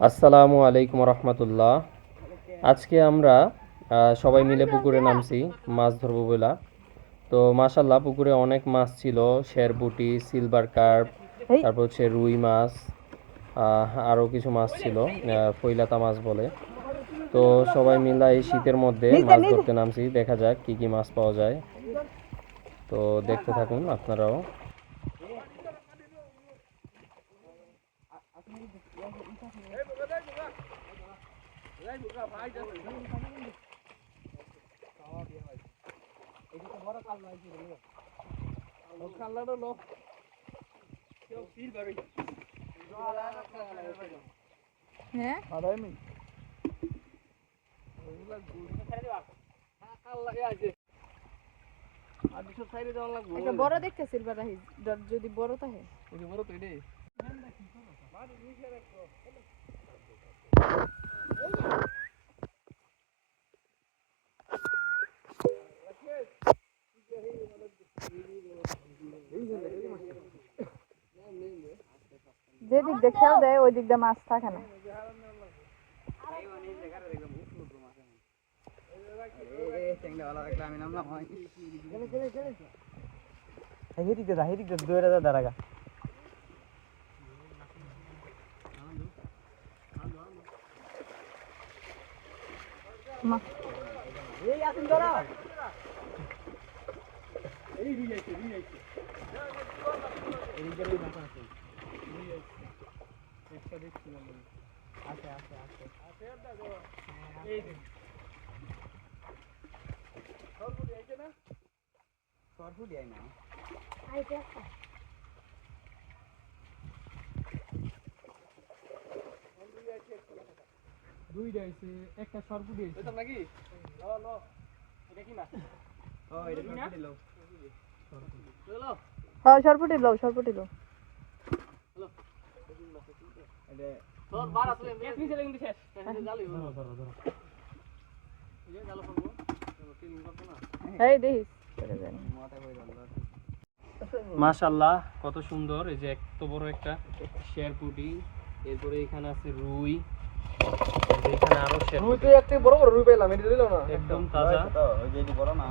আসসালামু আলাইকুম রহমতুল্লাহ। আজকে আমরা সবাই মিলে পুকুরে নামছি মাছ ধরবো বলে। তো মাশাল্লাহ পুকুরে অনেক মাছ ছিল, শেরপুটি, সিলভার কার্প, এই তারপর হচ্ছে রুই মাছ, আরও কিছু মাছ ছিল, ফইলাতা মাছ বলে। তো সবাই মিলে এই শীতের মধ্যে নিচে মাছ নিচে ধরতে নামছি, দেখা যাক কি কি মাছ পাওয়া যায়। তো দেখতে থাকুন আপনারাও। হ্যাঁ একটা বড় দেখতে সিলভার রাইস যদি বড় থাকে যে দিক দিয়ে খেয়াল দেয় ওই দিক দিয়ে মাছ থাকে না। মা হ্যাঁ সরপুটি লও সরপুটি লও এই দেখিস মাশাল্লাহ কত সুন্দর, এই যে এত বড় একটা শেরপুটি, এরপরে এখানে আছে রুই, এখানে আরো রুই তো একটা বড় বড় রুই পেলাম, এটা দিলো না একদম তাজা তো, ওই যে বড় না,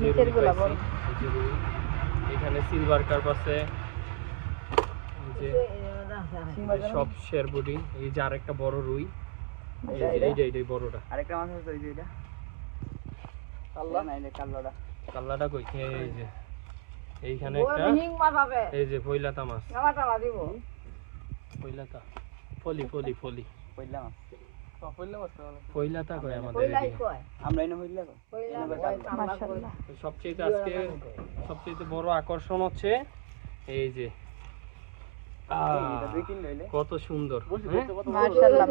নিচের গুলা বড়, এই যে রুই, এখানে সিলভার কার্প আছে, এই যে সব শেরপুটি, এই যে আরেকটা বড় রুই, এইটাই বড়টা, আরেকটা মাছ আছে ওই যে এটা কাল্লা না, এটা কাল্লাটা, কাল্লাটা কই, এই যে এইখানে একটা, এই যে ফইলাতা মাছ, ফইলাতা, ফলি ফলি ফলি ফইলা মাছ, ফইলাতা কয় আমাদের এদিকে, আমরা এনে ফইলা কই, মাশাআল্লাহ। সবচেয়ে আজকে সবচেয়ে বড় আকর্ষণ হচ্ছে এই যে কত সুন্দর, মাশাআল্লাহ।